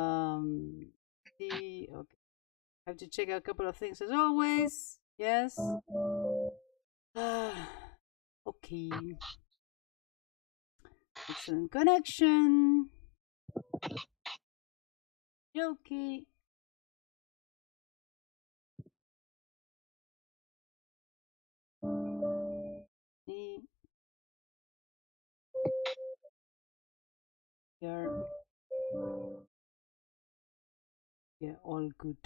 Okay. I have to check a couple of things as always. Yes. Okay. Excellent connection. Okay. Here. Yeah, all good.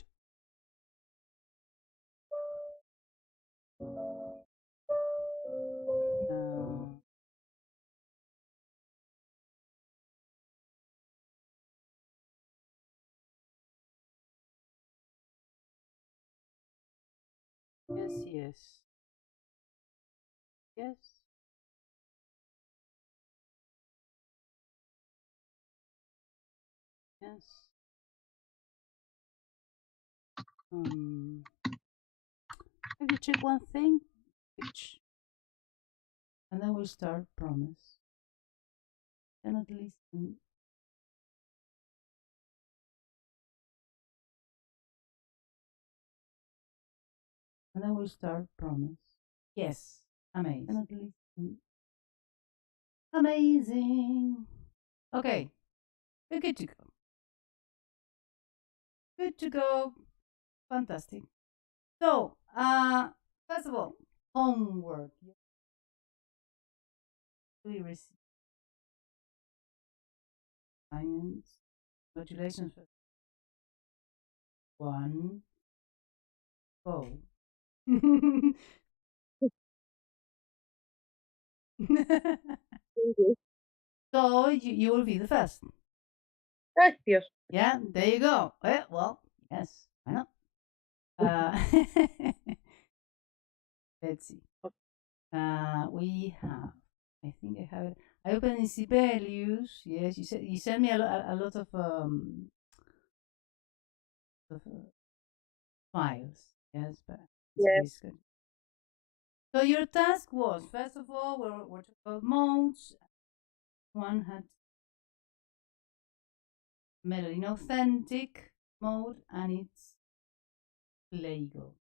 Yes, yes. Yes. Yes. I have to check one thing, and then we'll start. Promise. Cannot listen. And then we'll start. Promise. Yes. Amazing. Cannot listen. Amazing. Okay. We're good to go. Good to go. Fantastic. So, first of all, homework. We receive science. Congratulations. One. Go. So you will be the first. Gracias. Yeah, there you go. Well, yes, why not? Let's see. We have. I think I have it. I open in Sibelius. Yes, you sent me a lot of files. Yes, but Yes. it's good. So your task was, first of all, we're talking about modes. One had melody authentic mode, and it's Plagal.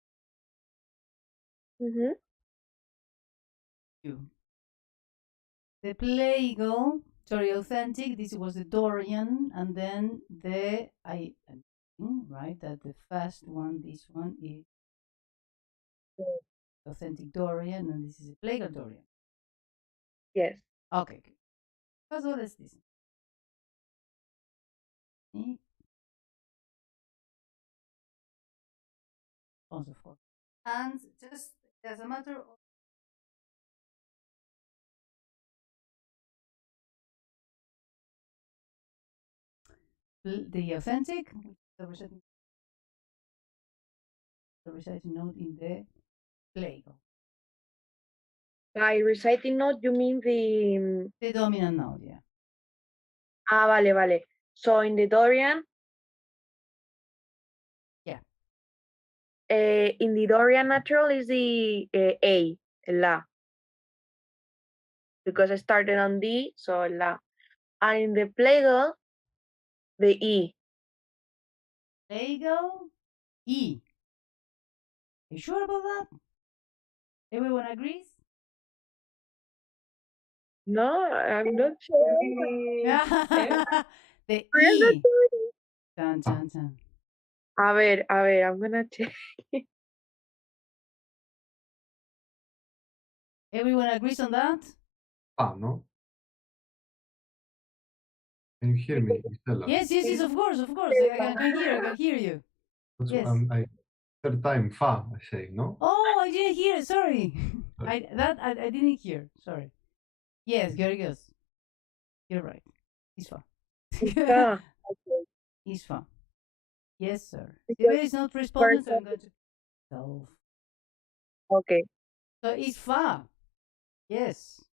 Mm-hmm. The Plagal, sorry, authentic. This was the Dorian, and then the I think, right, that the first one, this one is authentic Dorian, and this is a Plagal Dorian. Yes. Okay, good. First of all, let's listen. Also, of course, and just as a matter of the authentic, the reciting note in the Plagal. By reciting note, you mean the... The dominant note, yeah. Vale, vale. So in the Dorian... Yeah. In the Dorian natural is the A, la. Because I started on D, so la. And in the Plagal, the E. Plagal, E. Are you sure about that? Everyone agrees? No, I'm not sure. The E. Dun, dun, dun. A ver, I'm gonna check. Everyone agrees on that? No? Can you hear me, Gisela? Yes, of course, of course. I can hear you. That's Yes. third time, fa, I say, no? Oh, I didn't hear. Sorry. I didn't hear. Sorry. Yes, Georgios. You're right. It's fa. Ah, It's fa. Yes, sir. Sylvia is not responding, so I'm going to self. Okay. So it's fa. Yes.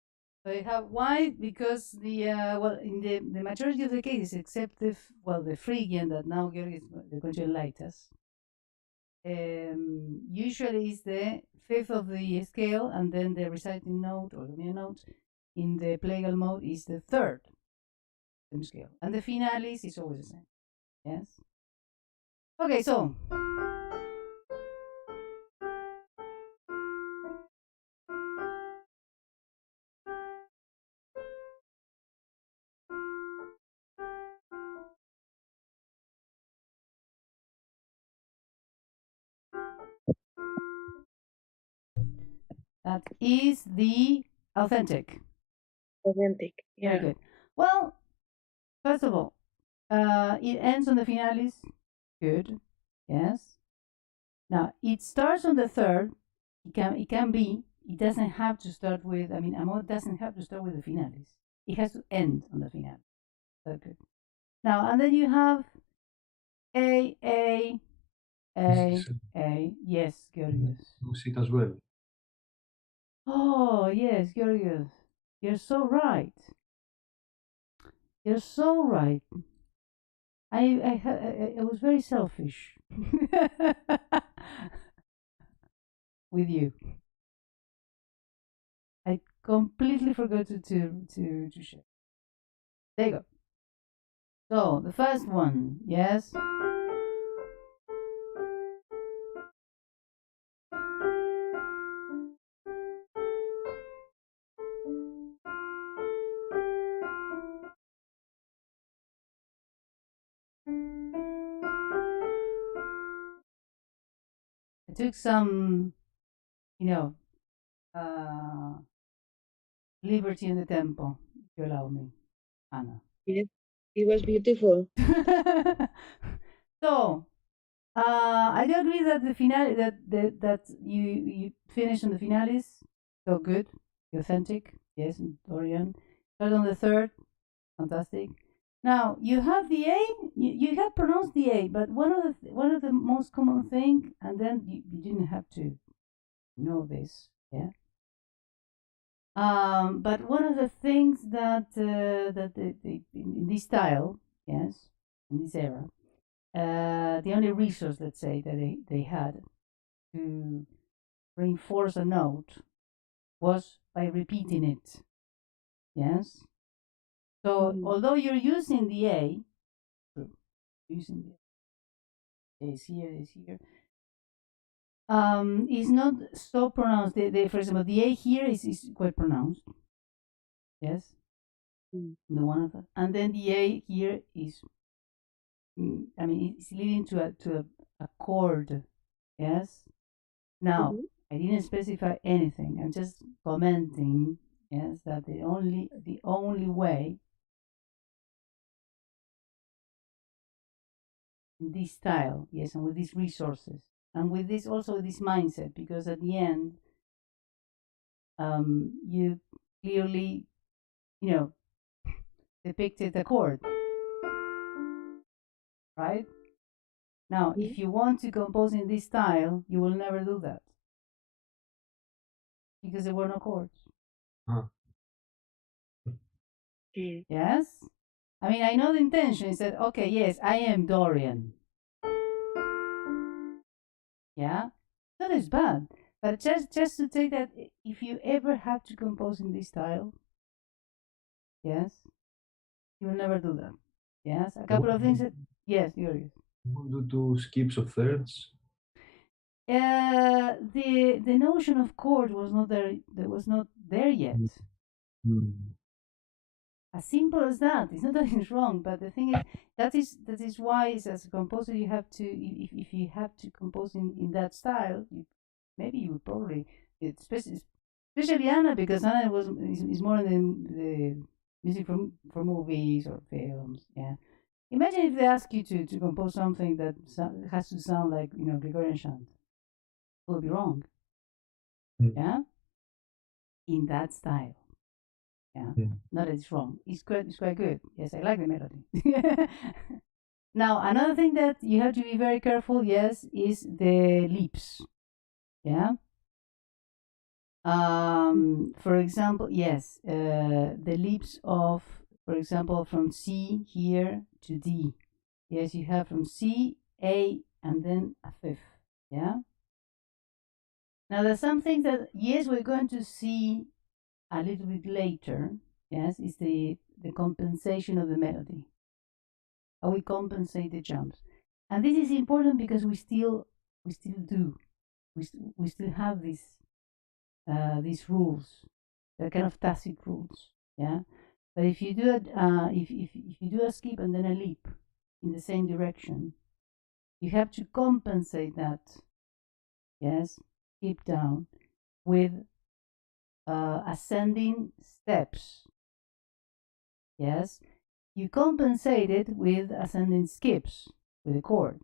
So you have why? Because the well, in the majority of the cases, except the the Phrygian that now Georg is going to enlighten us, usually is the fifth of the scale, and then the reciting note or the mere note in the plagal mode is the third scale, and the finalis is always the same. Yes. Okay, so that is the authentic. Authentic. Very Yeah. good. Well, first of all, it ends on the finalis. Good. Yes. Now it starts on the third. It can be. It doesn't have to start with. I mean, a mode doesn't have to start with the finalis. It has to end on the finalis. That's good. Now and then you have A. Yes, Georgios. Use it as well. Oh yes, Georgios. You're so right. You're so right. I was very selfish with you. I completely forgot to share. There you go. So the first one, yes. I took some, you know, uh, liberty in the tempo, if you allow me, Anna. Yes. It was beautiful. So, I do agree that the finale that you finish on the finales, so good, authentic, yes, Dorian. Start on the third, fantastic. Now you have the A, you have pronounced the A, but one of the most common thing, and then you didn't have to know this, yeah. But one of the things that in this style, yes, in this era, the only resource, let's say, that they had to reinforce a note was by repeating it. Yes. So although you're using the A, using the A is here, is not so pronounced. For example, the A here is quite pronounced. Yes. The one of them, and then the A here is, I mean, it's leading to a chord. Yes. Now, I didn't specify anything. I'm just commenting, yes, that the only way in this style, yes, and with these resources, and with this also this mindset, because at the end, you clearly, you know, depicted the chord, right? Now, if you want to compose in this style, you will never do that because there were no chords. Yes? I mean, I know the intention is that, okay, yes, I am Dorian. Yeah? That is bad. But just to take that, if you ever have to compose in this style, yes, you will never do that. Yes? A couple of things that, yes, Yuri. Do two skips of thirds. The notion of chord was not there. That was not there yet. As simple as that. It's not that it's wrong, but the thing is that is why, as a composer, you have to, if you have to compose in that style, maybe you would probably, especially Anna, because Anna is more in the music for movies or films. Yeah. Imagine if they ask you to compose something that has to sound like, Gregorian chant. It would be wrong. Yeah. In that style. Yeah. Not that it's wrong. It's quite good. Yes, I like the melody. Now, another thing that you have to be very careful, yes, is the leaps. Yeah. For example, yes, the leaps of, for example, from C here to D. Yes, you have from C, A, and then a fifth. Yeah. Now, there's something that, yes, we're going to see a little bit later. Yes, is the compensation of the melody. how we compensate the jumps. And this is important because we still do. We still have these rules. They're kind of tacit rules. Yeah. But if you do it, if you do a skip and then a leap in the same direction, you have to compensate that. Yes, skip down with ascending steps. Yes, you compensate it with ascending skips with a chord.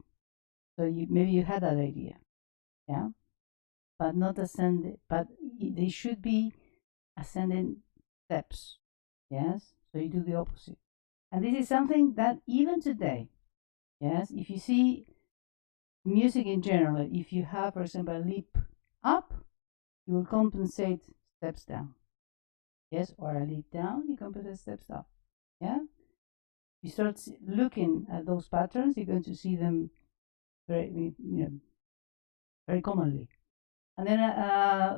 So maybe you had that idea, yeah, but not ascending. But they should be ascending steps. Yes, so you do the opposite. And this is something that even today, yes, if you see music in general, if you have, for example, a leap up, you will compensate steps down. Yes, or a leap down, you compensate steps up. Yeah. You start looking at those patterns, you're going to see them very, very commonly. And then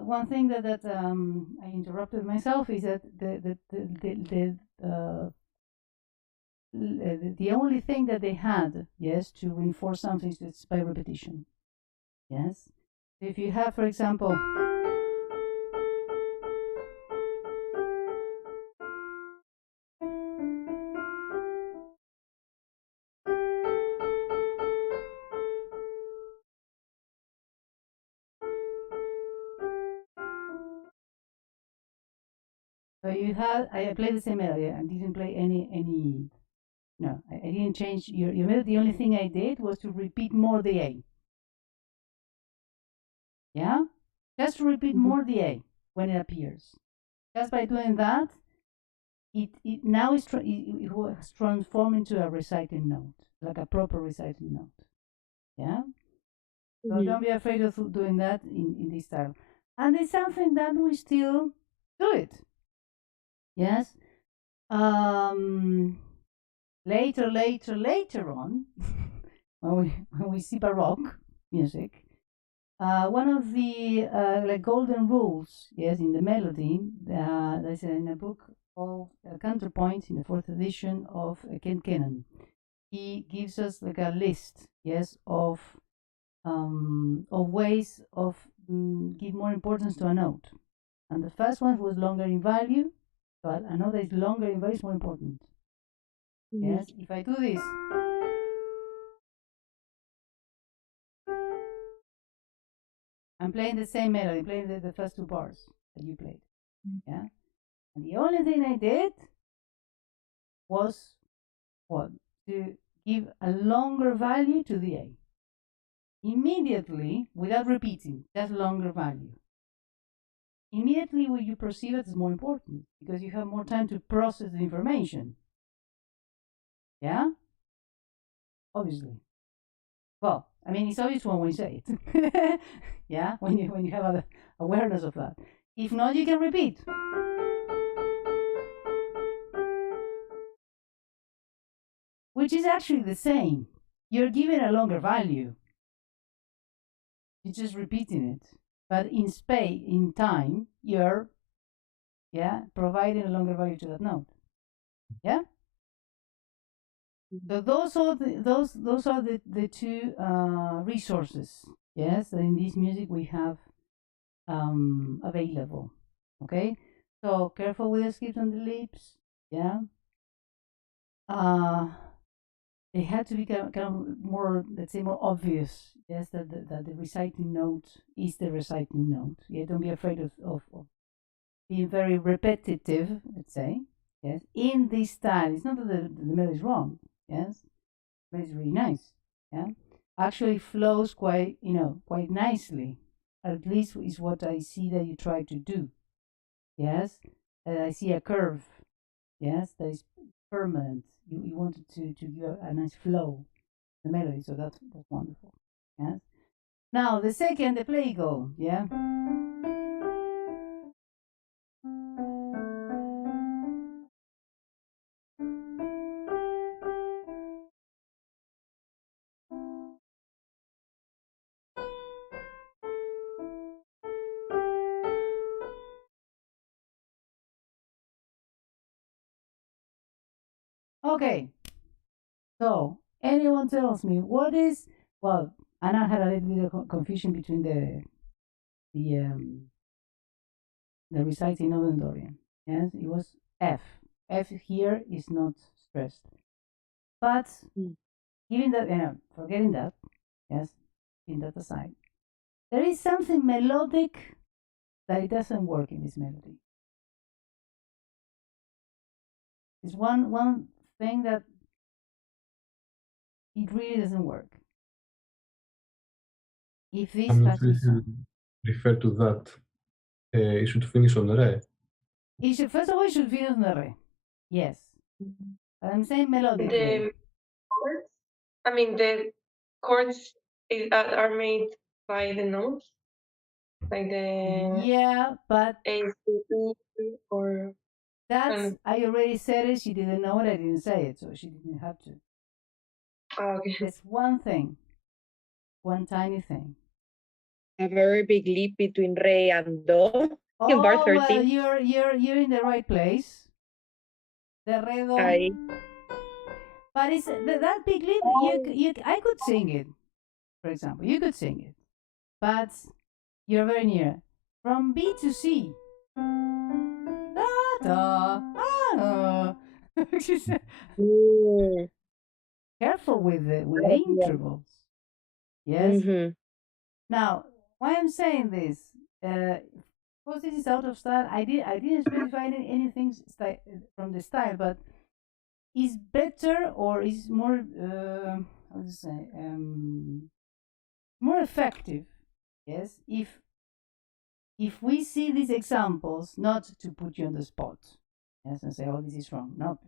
one thing that I interrupted myself is that the only thing that they had, yes, to reinforce something is by repetition. Yes. So if you have, for example, so you had, I played the same melody. I didn't play any. No, I didn't change your melody. The only thing I did was to repeat more the A. Yeah, just to repeat more the A when it appears. Just by doing that, it now it was transformed into a reciting note, like a proper reciting note. Yeah. So don't be afraid of doing that in this style. And it's something that we still do it. Yes. Later on, when we see Baroque music, one of the like golden rules, yes, in the melody, that's in a book called Counterpoint in the 4th edition of Ken Kennan. He gives us like a list, yes, of ways of give more importance to a note. And the first one was longer in value, but a note that is longer in value is more important. Yes, if I do this, I'm playing the same melody, I'm playing the first two bars that you played. Yeah, and the only thing I did was what? To give a longer value to the A. Immediately, without repeating, just longer value. Immediately, what you perceive it is more important because you have more time to process the information. Yeah? Obviously. Well, I mean, it's obvious when we say it. Yeah? When you have awareness of that. If not, you can repeat. Which is actually the same. You're giving a longer value. You're just repeating it. But in space, in time, you're providing a longer value to that note. Yeah? So those are the two resources, yes, that in this music we have available. Okay, so careful with the skips and the leaps. Yeah, they had to be kind of more, let's say, more obvious. Yes, that the reciting note is the reciting note. Yeah, don't be afraid of being very repetitive. Let's say, yes, in this style. It's not that the melody is wrong. Yes, but it's really nice. Yeah, actually flows quite nicely. At least is what I see that you try to do. Yes, I see a curve. Yes, that is permanent. You wanted to give a nice flow, the melody. So that's wonderful. Yes. Now the second, the Plagal. Yeah. Okay. So anyone tells me what is, well, Anna had a little bit of confusion between the reciting of Dorian. Yes, it was F. F here is not stressed. But given that, forgetting that, yes, in that aside, there is something melodic that it doesn't work in this melody. It's one thing that it really doesn't work. If this I'm not has sure been if you refer to that. It should finish on re. it should, first of all, it should finish on the re. Yes. But I'm saying melodically. The chords, I mean, the chords are made by the notes, like the Yeah, but A, C, E, or that's, I already said it. She didn't know it. I didn't say it, so she didn't have to. okay. It's one thing, one tiny thing. A very big leap between re and do in bar Oh 13. well, you're in the right place. The re do. But it's that big leap. I could sing it, for example. You could sing it, but you're very near. From B to C. Da da. Ah. Careful with the intervals. Yes. Now, why I'm saying this? Of course, this is out of style. I didn't specify anything from the style, but is better or is more how to say more effective. Yes, if we see these examples, not to put you on the spot, yes, and say, oh, this is wrong. No.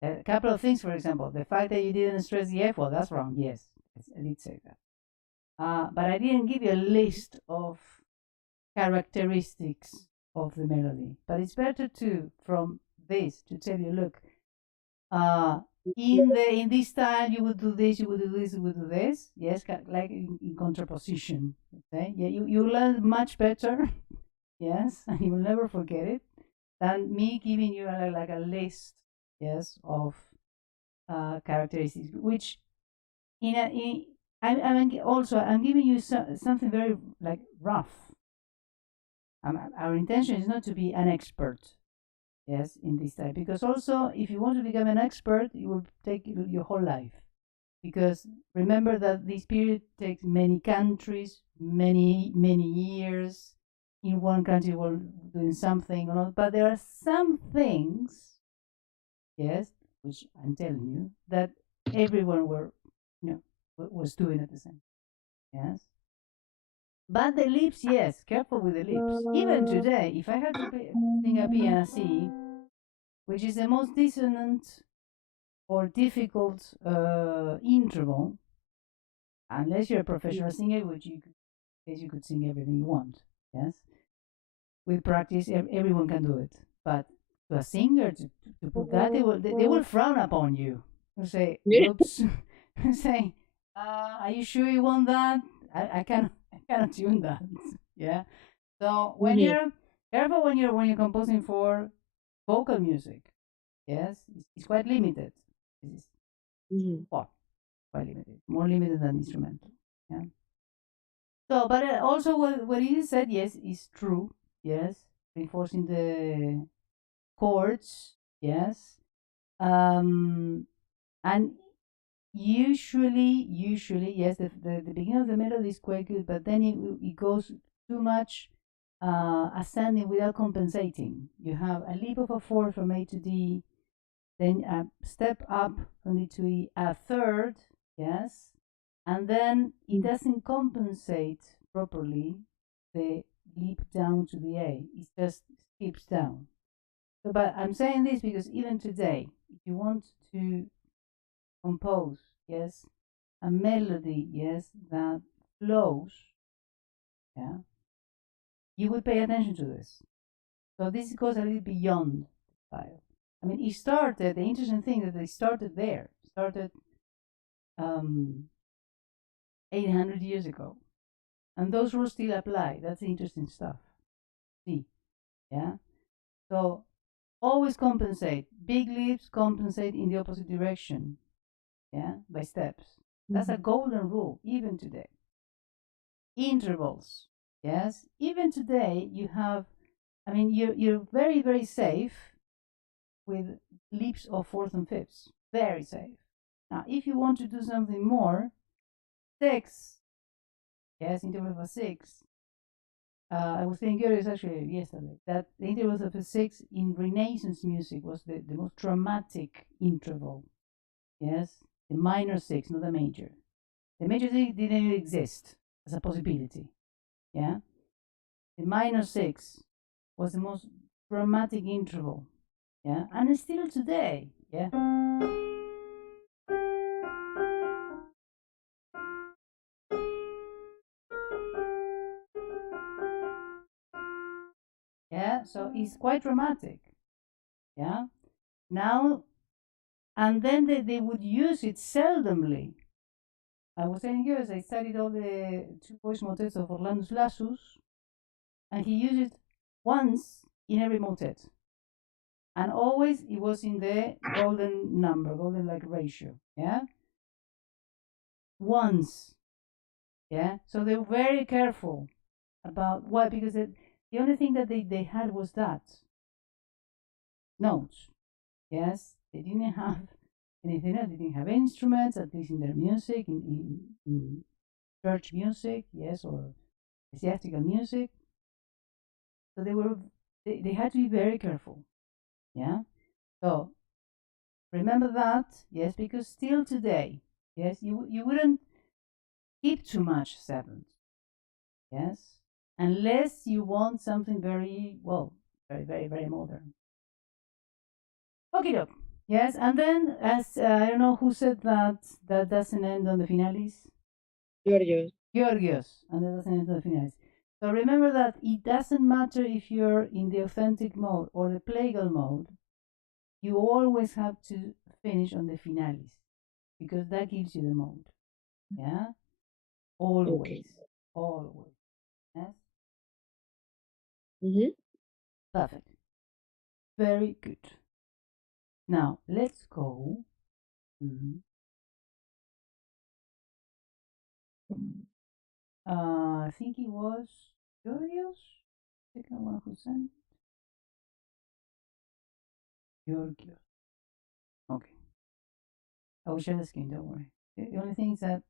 A couple of things, for example, the fact that you didn't stress the F, well, that's wrong. Yes, I did say that. But I didn't give you a list of characteristics of the melody. But it's better to, from this, to tell you, look, in this style you would do this, you would do this, you would do this. Yes, like in contraposition. Okay, yeah, you learn much better. Yes, and you will never forget it than me giving you like a list. Yes, of characteristics, which I'm giving you something very like rough. Our intention is not to be an expert, yes, in this type, because also if you want to become an expert, it will take your whole life. Because remember that this period takes many countries, many years. In one country, we're doing something or not, but there are some things, yes, which I'm telling you that everyone was doing at the same time. Yes. But the lips, yes, careful with the lips. Even today, if I have to sing a piano C, which is the most dissonant or difficult interval, unless you're a professional singer, which you could sing everything you want, yes. With practice, everyone can do it. But to a singer, to put that, they will frown upon you. They'll say, "Oops," say, "Are you sure you want that? I cannot tune that." Yeah. So when you're careful when you're composing for vocal music, yes, it's quite limited. It's quite limited, more limited than instrumental. Yeah. So, but also what you said, yes, is true. Yes, reinforcing the chords. Yes, and usually, yes, the beginning of the melody is quite good, but then it goes too much ascending without compensating. You have a leap of a fourth from A to D, then a step up from D to E, a third, yes, and then it doesn't compensate properly the leap down to the A. It just skips down. So, but I'm saying this because even today, if you want to compose, yes, a melody, yes, that flows, yeah, you would pay attention to this. So this goes a little beyond style. I mean, it started, the interesting thing that it started there, started 800 years ago. And those rules still apply. That's the interesting stuff. See, yeah? So always compensate. big leaps compensate in the opposite direction, yeah, by steps. That's a golden rule, even today. Intervals, yes, even today you have, I mean, you're very, very safe with leaps of fourths and fifths, very safe. Now, if you want to do something more, 6, yes, interval of a 6. I was saying curious actually yesterday that the intervals of a 6 in Renaissance music was the most dramatic interval. Yes, the minor 6, not the major. The major 6 didn't even exist as a possibility. Yeah, the minor 6 was the most dramatic interval. Yeah, and still today. Yeah. Yeah, so it's quite dramatic. Yeah. Now, and then they would use it seldomly. I was telling you, as I studied all the two-voice motets of Orlandus Lassus, and he used it once in every motet. And always it was in the golden number, golden like ratio. Yeah. Once. Yeah. So they were very careful about why, because the only thing that they had was that notes. Yes. They didn't have anything else. They didn't have instruments, at least in their music, in church music, yes, or ecclesiastical music. So they had to be very careful. Yeah. So remember that, yes, because still today, yes, you wouldn't keep too much seventh, yes, unless you want something very, well, very, very, very modern. Okay, doke. Yes, and then as I don't know who said that doesn't end on the finales. Georgios, and that doesn't end on the finales. So remember that it doesn't matter if you're in the authentic mode or the plagal mode. You always have to finish on the finales because that gives you the mode. Yeah, always, always. Yes. Perfect. Very good. Now let's go. I think it was Georgios, second one who sent Georgios. Okay. I will share the screen. Don't worry. The only thing is that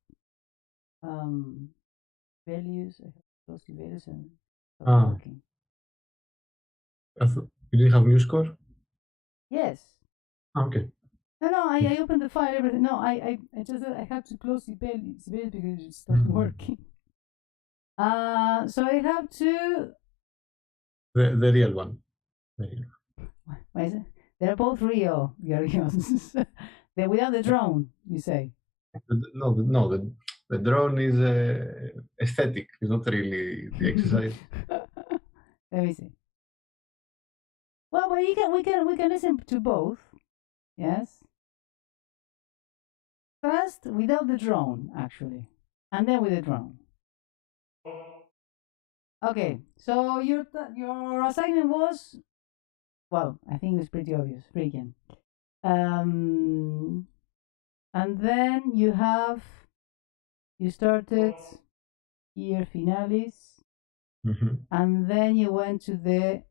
values. I have close to values and working. You didn't have new score? Yes. Okay. No, I opened the file, everything. No, I just I have to close Sibelius because it stopped working. So I have to. The real one. Why is it? They're both real, Georgios. They're without the drone, you say? No, the drone is aesthetic. It's not really the exercise. Let me see. Well, we can listen to both. Yes. First, without the drone, actually, and then with the drone. Okay. So your assignment was, well, I think it's pretty obvious. Freaking. And then you started here finalis, and then you went to the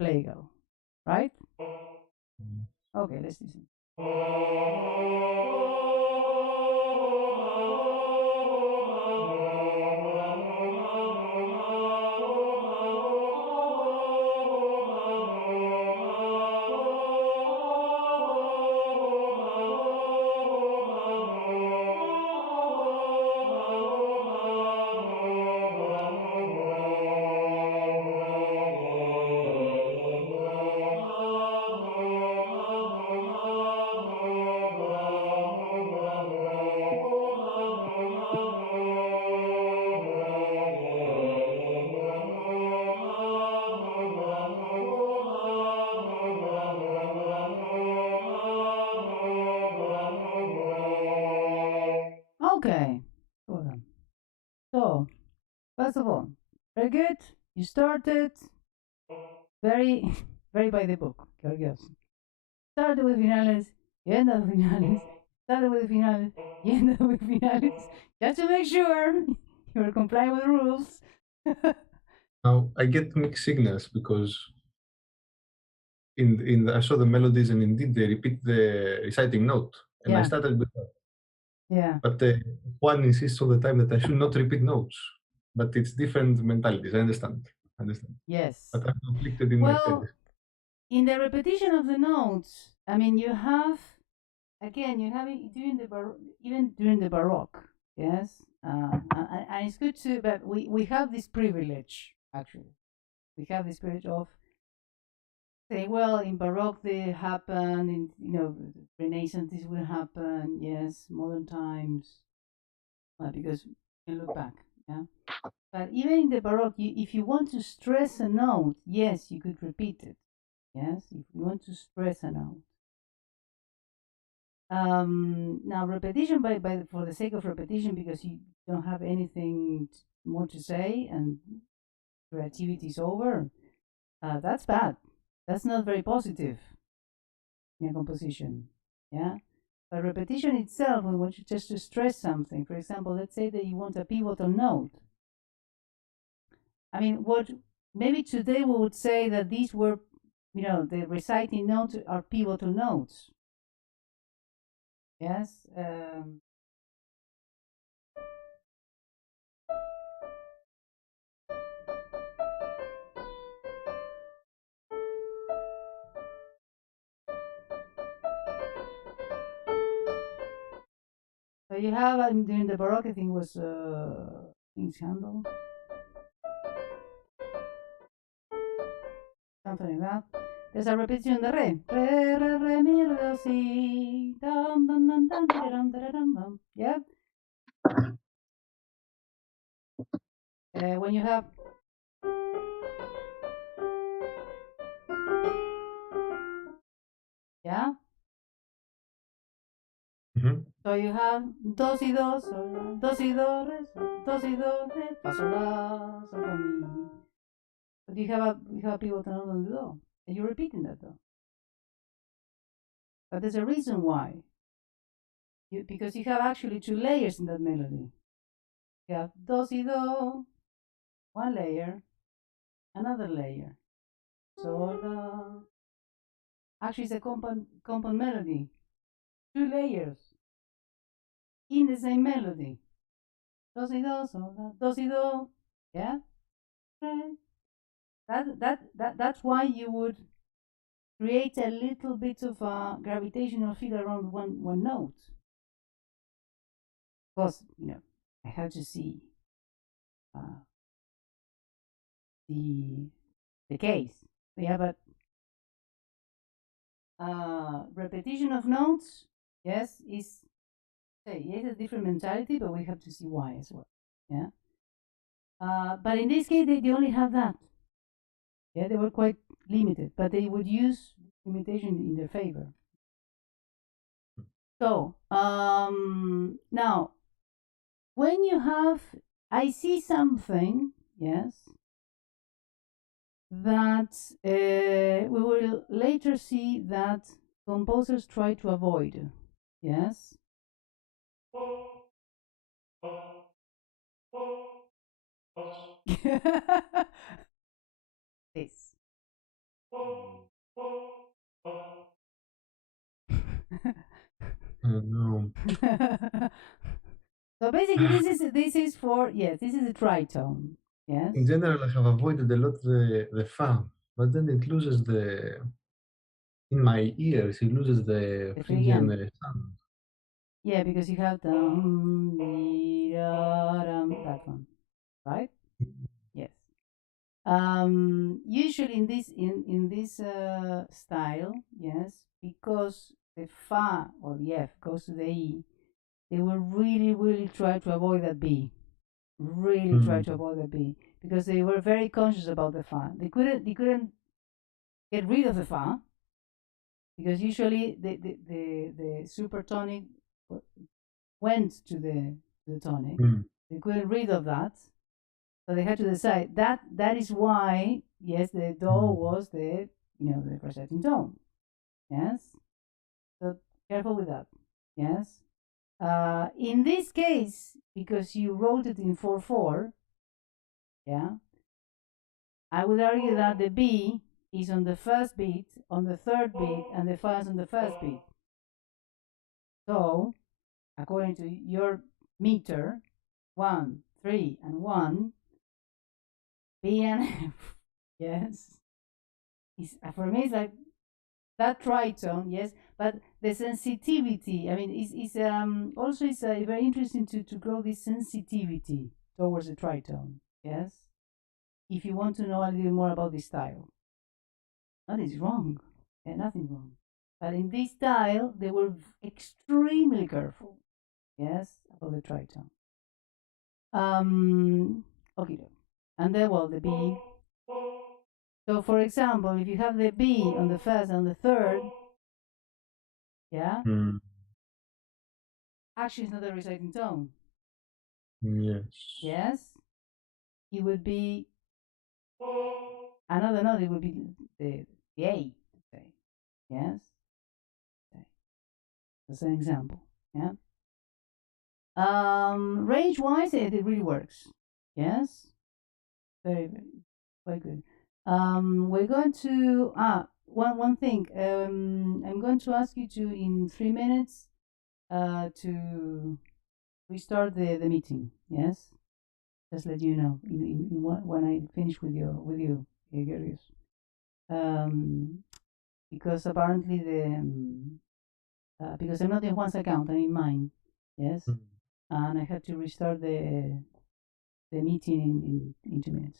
Plagal, right? Okay, let's listen. Okay, hold on. So, first of all, very good. You started very, very by the book, Georgios. started with finales, you end up with finales, started with finales, you end up with finales, just to make sure you're complying with the rules. Now I get mixed signals because I saw the melodies and indeed they repeat the reciting note, and I Yeah. started with that. Yeah. But one insists all the time that I should not repeat notes. But it's different mentalities. I understand. Yes. But I'm conflicted in my head. Well, in the repetition of the notes, I mean, you have again, you have it during even during the Baroque. Yes, and it's good to, but we have this privilege actually. We have this privilege of saying, well, in Baroque they happen, in Renaissance this will happen. Yes, modern times, because you can look back. Yeah. But even in the Baroque, if you want to stress a note, yes, you could repeat it. Yes, if you want to stress a note. Now, repetition for the sake of repetition, because you don't have anything more to say and creativity is over, that's bad. That's not very positive in a composition. Yeah. But repetition itself, we want you just to stress something. For example, let's say that you want a pivotal note. I mean, what maybe today we would say that these were, the reciting notes are pivotal notes. Yes. So you have during the Baroque, I think was King's Handel, something like that. There's a repetition in the re, re, mi, re, si, dum, dum, dum, dum, dum, dum, dum. Yeah. When you have yeah. Mm-hmm. So you have dos y dos, sol, dos y do, re, sol, dos y do, re, fa, sol, la, sol, fa, mi. But you have a pivot note on the do, and you're repeating that though. But there's a reason why. Because you have actually two layers in that melody. You have do, si, do, one layer, another layer. Sol, la. Actually, it's a compound melody. Two layers in the same melody. Do, si, do, sol, la, do, si, do. Yeah? That's why you would create a little bit of a gravitational field around one note. Of course, I have to see the case. Yeah, but repetition of notes, yes, is a different mentality, but we have to see why as well. Yeah. But in this case, they only have that. Yeah, they were quite limited, but they would use limitation in their favor. So now, when you have, I see something, yes, that we will later see that composers try to avoid, yes. This. Oh, no. So basically, this is for, yes, this is a tritone. Yes. In general, I have avoided a lot the fa, but then it loses in my ears, it loses the Phrygian sound. Yeah, because you have that one, right? Yes. Usually in this style, yes, because the fa or the f goes to the e, they will really try to avoid that b. Really try to avoid that b, because they were very conscious about the fa. They couldn't get rid of the fa, because usually the supertonic went to the tonic. They couldn't rid of that, so they had to decide that is why, yes, the do was the the reciting tone. Yes. Careful with that. Yes. In this case, because you wrote it in 4/4, yeah, I would argue that the B is on the first beat, on the third beat, and the fa is on the first beat. So, according to your meter, 1, 3, and 1, B and F, yes, for me it's like that tritone, yes, but the sensitivity, I mean, is also it's very interesting to grow this sensitivity towards the tritone, yes, if you want to know a little more about the style. That is wrong, nothing wrong. But in this style, they were extremely careful, yes, about the tritone. Okay, and then, well, the B. So, for example, if you have the B on the first and the third, yeah, actually it's not a reciting tone. Yes. Yes, it would be another note. It would be the A. Say, yes. Okay. That's an example. Yeah. Range-wise, it really works. Yes. Very, very, quite good. We're going to one thing. I'm going to ask you to in 3 minutes to restart the meeting. Yes, just let you know when I finish with you, Georgios. Because apparently because I'm not in Juan's account, I'm in mine. Yes, and I had to restart the meeting in 2 minutes.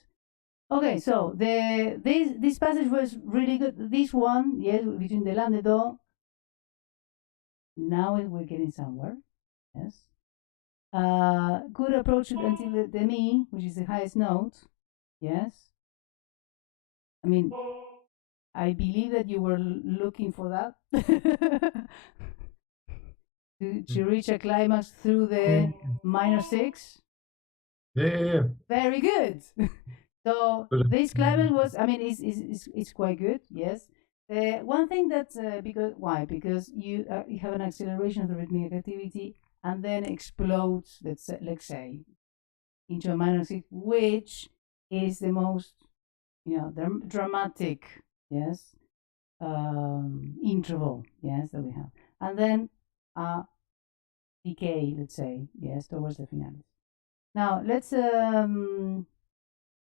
Okay, so this passage was really good. This one, yes, between the la and the do. Now we're getting somewhere. Yes. Good approach until the mi, which is the highest note. Yes. I mean, I believe that you were looking for that to reach a climax through the minor 6. Yeah. Very good. So this climax was, I mean, it's quite good. Yes. One thing that's why? Because you have an acceleration of the rhythmic activity and then explodes, let's say, into a minor 6, which is the most, dramatic, yes, interval, yes, that we have, and then decay, let's say, yes, towards the finale. Now let's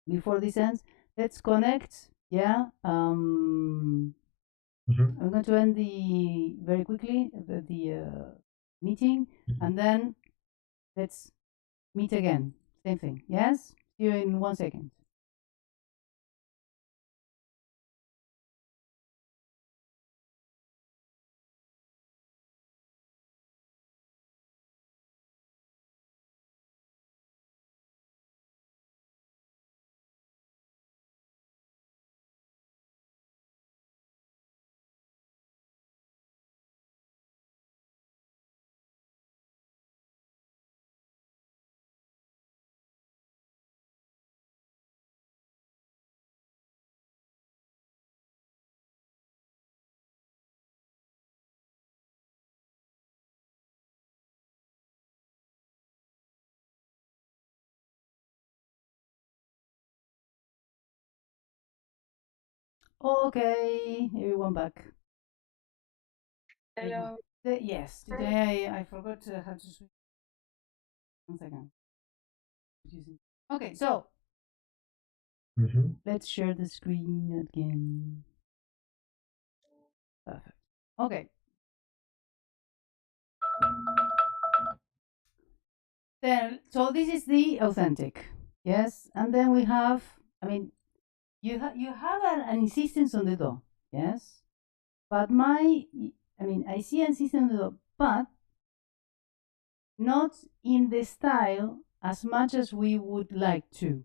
before this ends, let's connect. Yeah. I'm going to end very quickly the meeting, and then let's meet again. Same thing. Yes. See you in 1 second. Okay, everyone back. Hello. Yes, today I forgot how to switch. 1 second. Okay, so let's share the screen again. Perfect. Okay. Then, so this is the authentic, yes, and then we have. I mean, you have an insistence on the do, yes, but I see an insistence on the do, but not in the style as much as we would like to.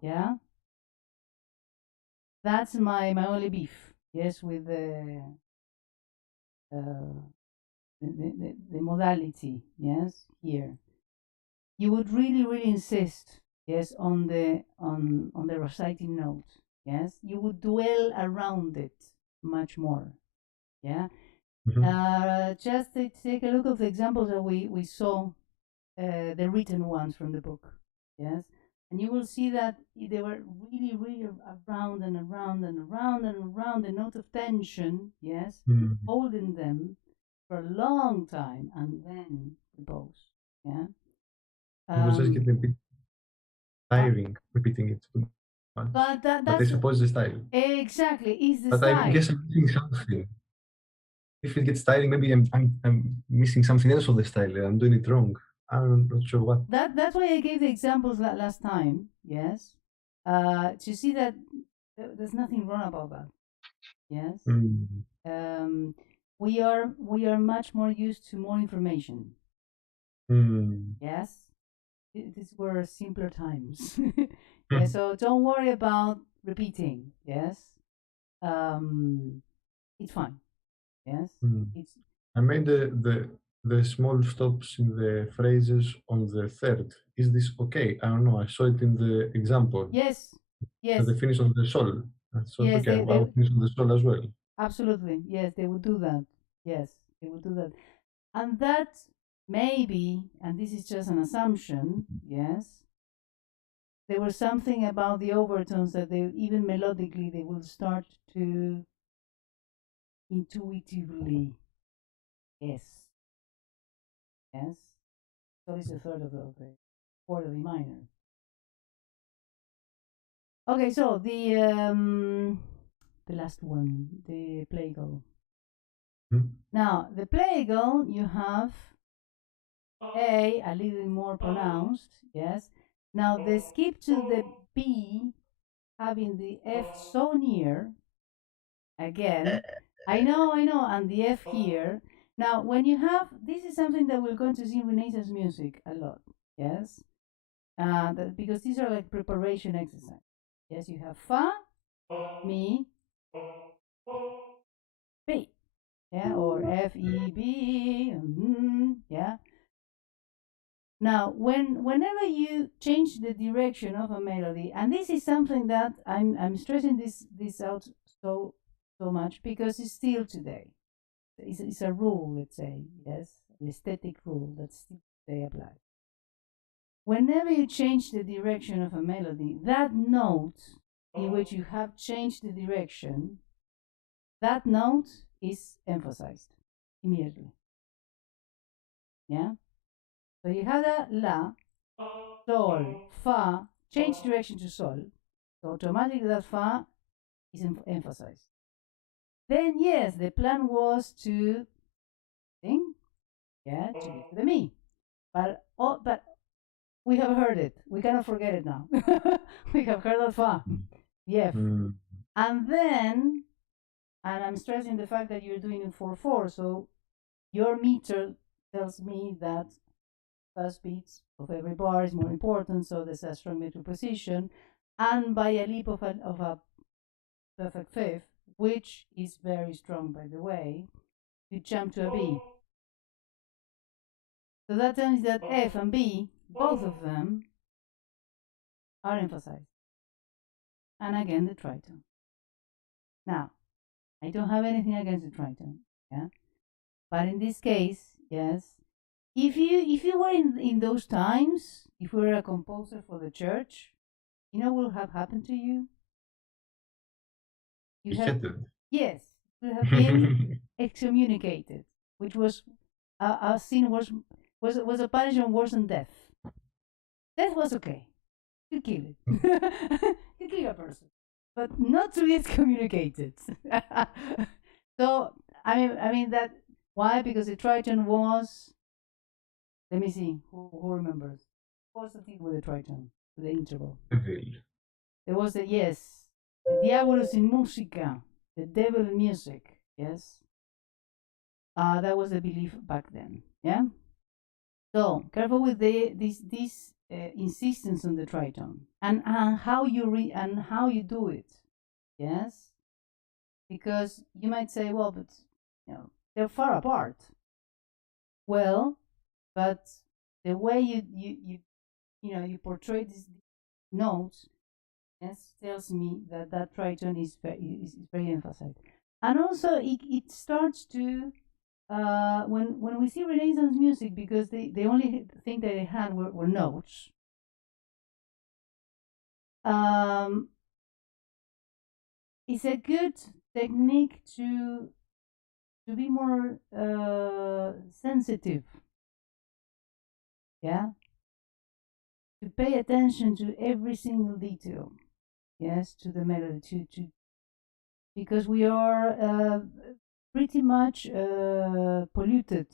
Yeah, that's my only beef. Yes, with the modality. Yes, here you would really insist. Yes, on the reciting note. Yes, you would dwell around it much more. Yeah, Just take a look at the examples that we saw, the written ones from the book. Yes. And you will see that they were really, really around and around and around and around the note of tension, yes, holding them for a long time and then repose. Yeah. It was just getting a bit tiring, repeating it too much. But I that's suppose the style. exactly is the But style. I guess I'm missing something. If it gets tiring, maybe I'm missing something else of the style. I'm doing it wrong. I'm not sure what. That's why I gave the examples last time. Yes. To see that there's nothing wrong about that. Yes. We are much more used to more information. Yes. These were simpler times. Yeah, so don't worry about repeating. Yes. It's fine. Yes. It's I made the small stops in the phrases on the third. Is this okay? I don't know. I saw it in the example. yes. Yes. At the finish on the sol. So Yes, okay, I will finish on the sol as well. Absolutely. Yes, they would do that. Yes, they would do that. And that maybe, and this is just an assumption, yes, there was something about the overtones that they, even melodically, they will start to intuitively, yes, yes. So it's a third of the chord of the minor. Okay, so the last one, the Plagal. Now the Plagal, you have a little more pronounced, yes. Now the skip to the B, having the F so near, again, I know, and the F here. Now, when you have, this is something that we're going to see in Renaissance music a lot, yes? Because these are like preparation exercise. Yes, you have Fa, Mi, B, yeah, or F, E, B, yeah. Now, whenever you change the direction of a melody, and this is something that I'm stressing this out so much because it's still today. It's a rule, let's say, yes, an aesthetic rule that still today applies. Whenever you change the direction of a melody, that note in which you have changed the direction, that note is emphasized immediately. Yeah. So you had a La, Sol, Fa, change direction to Sol. So automatically that Fa is emphasized. Then yes, the plan was to sing, yeah, to get to the Mi. But we have heard it. We cannot forget it now. We have heard that Fa, the F. And then, and I'm stressing the fact that you're doing it 4/4, so your meter tells me that first beats of every bar is more important, so there's a strong metric position, and by a leap of a perfect fifth, which is very strong, by the way, you jump to a B. So that tells me that F and B, both of them, are emphasized. And again, the tritone. Now, I don't have anything against the tritone, yeah, but in this case, yes, if you were in those times, if you were a composer for the church, you know what will have happened to you? You have, yes, you have been excommunicated, which was a sin was a punishment worse than death. Death was okay, you kill it, you kill a person, but not to be excommunicated. So I mean that why? Because the tritone was. Let me see. Who remembers? What was the thing with the tritone? With the interval. There was the yes. The Diabolus in Musica. The devil in music. Yes. That was the belief back then. Yeah. So careful with this insistence on the tritone and how you do it. Yes. Because you might say, well, but they're far apart. Well, but the way you portray these notes, yes, tells me that tritone is very emphasized, and also it starts to when we see Renaissance music, because the only thing that they had were notes. It's a good technique to be more sensitive. Yeah, to pay attention to every single detail. Yes, to the melody, to because we are pretty much polluted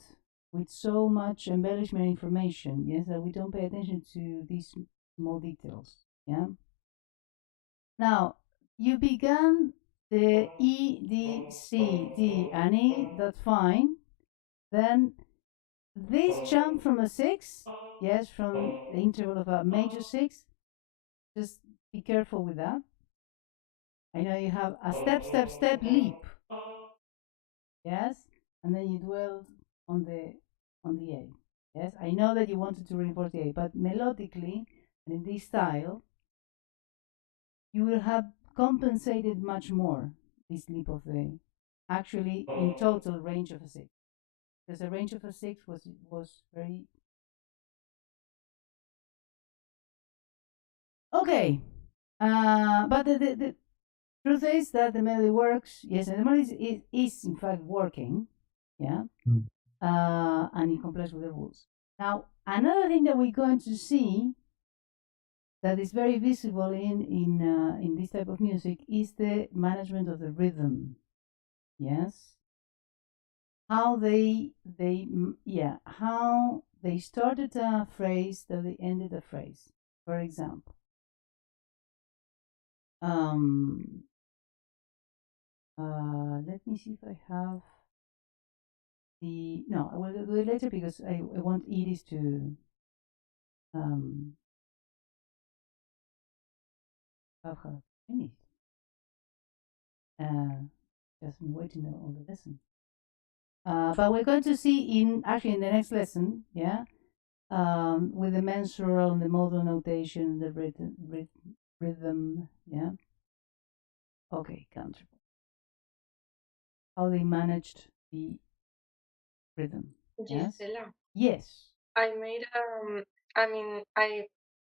with so much embellishment information. Yes, that we don't pay attention to these small details. Yeah. Now you began the E, D, C, D, and E. That's fine. Then this jump from a 6, yes, from the interval of a major 6, just be careful with that. I know you have a step, step, step, leap, yes, and then you dwell on the A. Yes, I know that you wanted to reinforce the A, but melodically and in this style, you will have compensated much more this leap of the A. Actually, in total range of a 6, because the range of a 6 was very okay. But the truth is that the melody works. Yes, and the melody is in fact working. Yeah. And it complies with the rules. Now, another thing that we're going to see that is very visible in this type of music is the management of the rhythm. Yes. How how they started a phrase that they ended a phrase. For example, let me see if I have no, I will do it later because I want Edith to have her finished. Just been waiting on the lesson. But we're going to see in the next lesson, yeah, with the mensural and the modal notation, the rhythm, yeah. Okay, counterpoint. How they managed the rhythm. Gisela. Yes. I made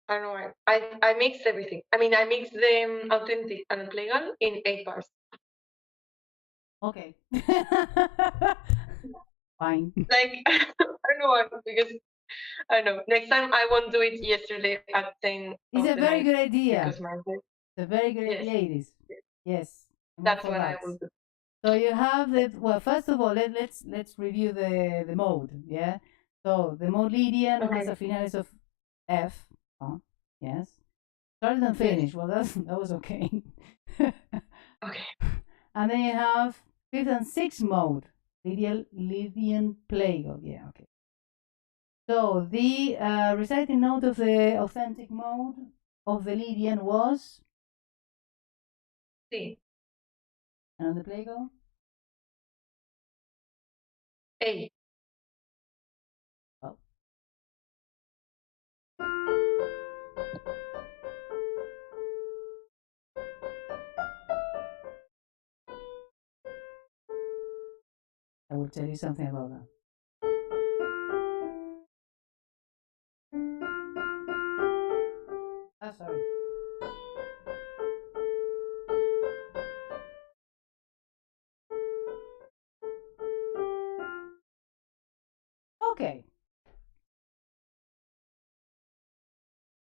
I don't know. I mixed everything. I mean, I mixed the authentic and Plagal in 8 bars. Okay. Fine. Like I don't know why, because I don't know. Next time I won't do it yesterday at 10. It's a very good idea. Because it's a very good idea, it is. Yes. That's what I will do. So you have the first of all, let's review the mode. Yeah. So the mode Lydian has a finalis of F. Yes. Started and finished. Well, that was okay. Okay. And then you have 5th and 6th mode, Lydian Plagal. Yeah. Okay. So the reciting note of the authentic mode of the Lydian was C. And on the Plagal? A. Oh. I will tell you something about that. Sorry. Okay.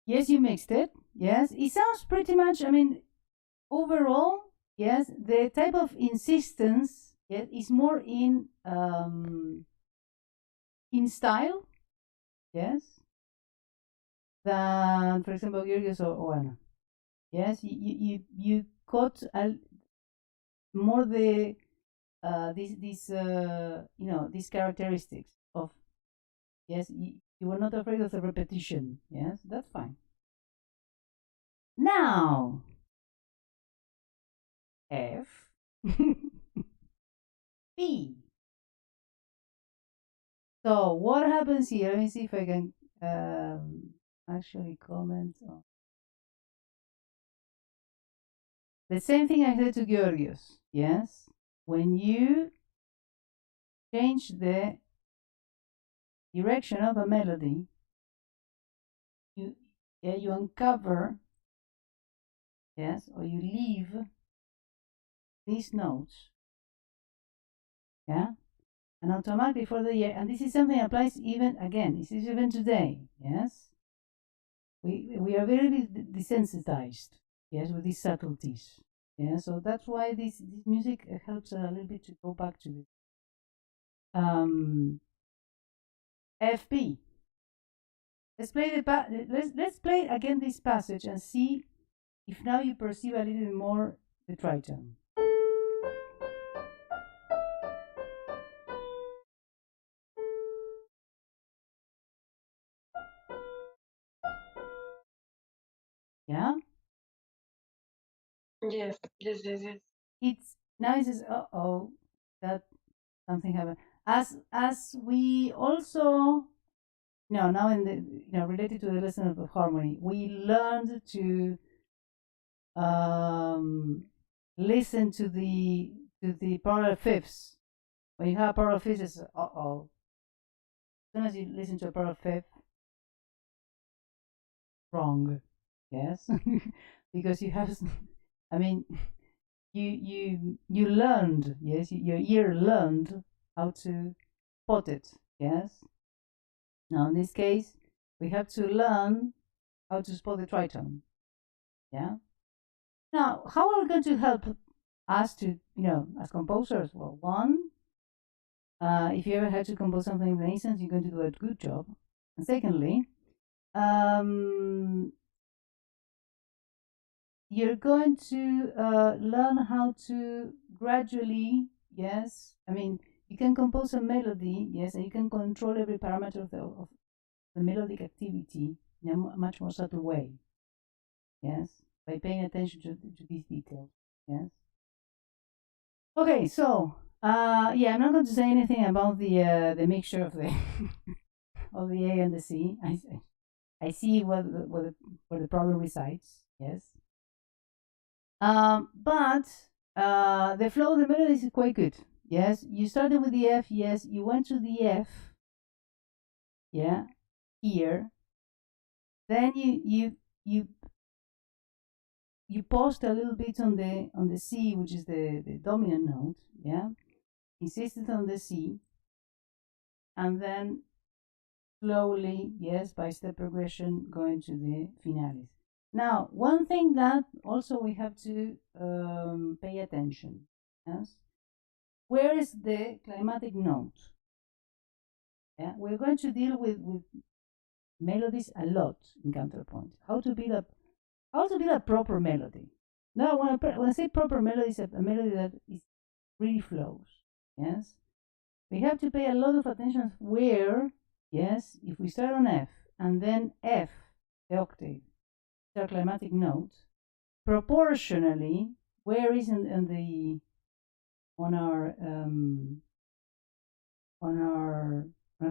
Yes, you mixed it. Yes, it sounds pretty much, overall, yes, the type of insistence, yes, is more in style, yes, than, for example, Georgios or Anna. Yes, you caught more the these characteristics of, yes, you were not afraid of the repetition. Yes, that's fine. Now, F, B. So what happens here? Let me see if I can actually comment on the same thing I said to Georgios. Yes, when you change the direction of a melody, you uncover, yes, or you leave these notes, yeah, and automatically for the year, and this is something that applies even again, this is even today, yes. We are very desensitized, yes, with these subtleties, yeah. So that's why this music helps a little bit to go back to it. FP. Let's play let's play again this passage and see if now you perceive a little bit more the tritone. Yeah? Yes. It's now it says, uh-oh, that something happened. As we also now in the related to the lesson of harmony, we learned to listen to the parallel fifths. When you have parallel fifths, it's uh-oh. As soon as you listen to a parallel fifth, wrong, yes, because you have, I mean, you learned, yes, your ear learned how to spot it, yes. Now in this case, we have to learn how to spot the tritone, yeah. Now, how are we going to help us to, as composers? Well, one, if you ever had to compose something in Renaissance, you're going to do a good job. And secondly, you're going to learn how to gradually, yes, I mean, you can compose a melody, yes, and you can control every parameter of the melodic activity in a much more subtle way, yes, by paying attention to these details, yes. Okay, so yeah, I'm not going to say anything about the mixture of the of the A and the C. I see where the problem resides, yes. But the flow of the melody is quite good. Yes, you started with the F. Yes, you went to the F. Yeah, here. Then you paused a little bit on the C, which is the dominant note. Yeah, insisted on the C, and then slowly, yes, by step progression, going to the finales. Now, one thing that also we have to pay attention. Yes, where is the climatic note? Yeah, we're going to deal with melodies a lot in counterpoint. How to build a proper melody. Now, when I say proper melody, it's a melody that is really flows. Yes, we have to pay a lot of attention where. Yes, if we start on F and then F, the octave, the climatic note, proportionally, where is on our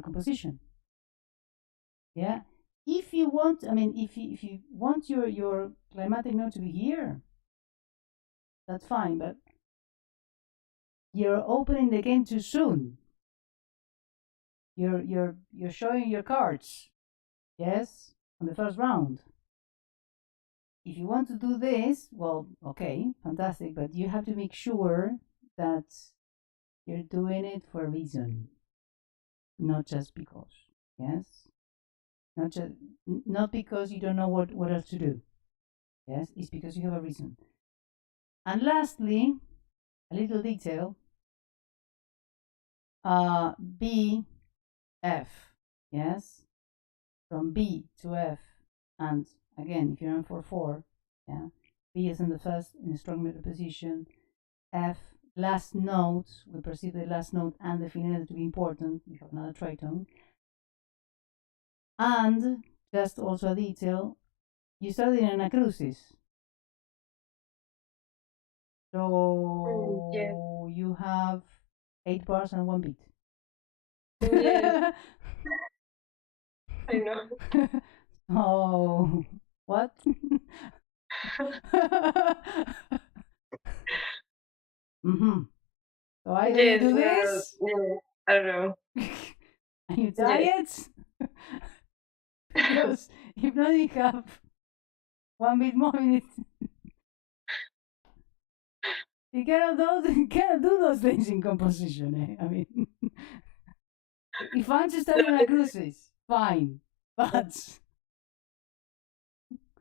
composition? Yeah, if you want, I mean, if you want your climatic note to be here, that's fine, but you're opening the game too soon. You're showing your cards, yes, on the first round. If you want to do this, well, okay, fantastic, but you have to make sure that you're doing it for a reason, not just because, yes, not because you don't know what else to do, yes, it's because you have a reason. And lastly, a little detail, B, F, yes, from B to F, and again, if you're on 4/4, yeah, B is in the first in a strong middle position, F, last note, we perceive the last note and the finale to be important, we have another tritone, and just also a detail, you started in anacrusis, so Yes. you have 8 bars and 1 beat. Yes. I know. Oh, what? Mm-hmm. So I Yes, do this. yeah. I don't know. Are you tired? Because if not, you have 1 bit more minute. You cannot do those things in composition. I mean, if I'm just studying on a cruise, fine, but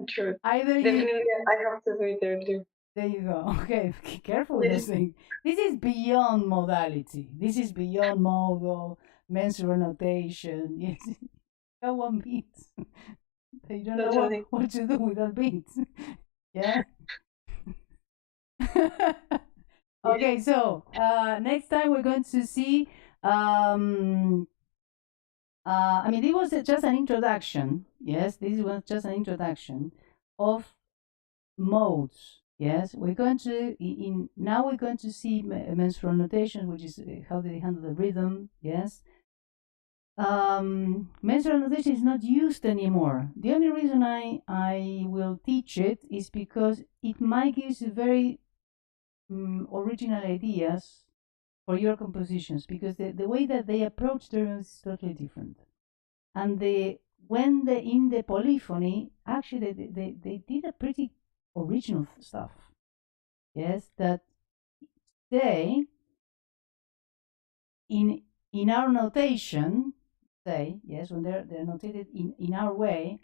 True. either Definitely, I have to do it there too. There you go. Okay, careful with this thing. This is beyond modality. This is beyond modal, menstrual notation. Yes, got 1 beat. You don't know what to do with that beat. Yeah. Okay, so next time we're going to see. I mean, it was just an introduction. Yes, this was just an introduction of modes. Yes, we're going to now we're going to see menstrual notation, which is how they handle the rhythm. Yes, menstrual notation is not used anymore. The only reason I will teach it is because it might give you very original ideas for your compositions, because the way that they approach them is totally different. And in the polyphony, actually they did a pretty original stuff. Yes, that they in our notation, say yes, when they're notated in our way,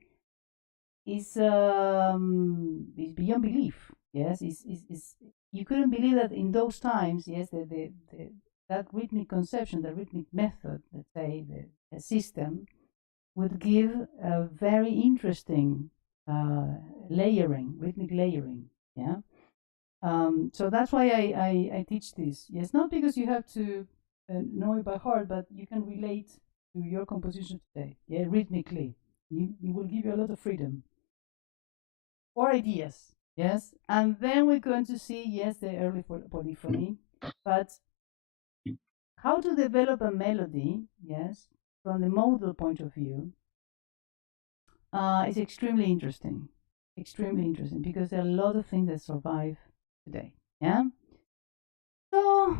is beyond belief. Yes, is you couldn't believe that in those times. Yes, that rhythmic conception, the rhythmic method, let's say the system, would give a very interesting layering, rhythmic layering. Yeah. So that's why I teach this. Yes, not because you have to know it by heart, but you can relate to your composition today. Yeah, rhythmically, it will give you a lot of freedom or ideas. Yes, and then we're going to see the early polyphony, but how to develop a melody. Yes, from the modal point of view, is extremely interesting. Extremely interesting because there are a lot of things that survive today. Yeah. So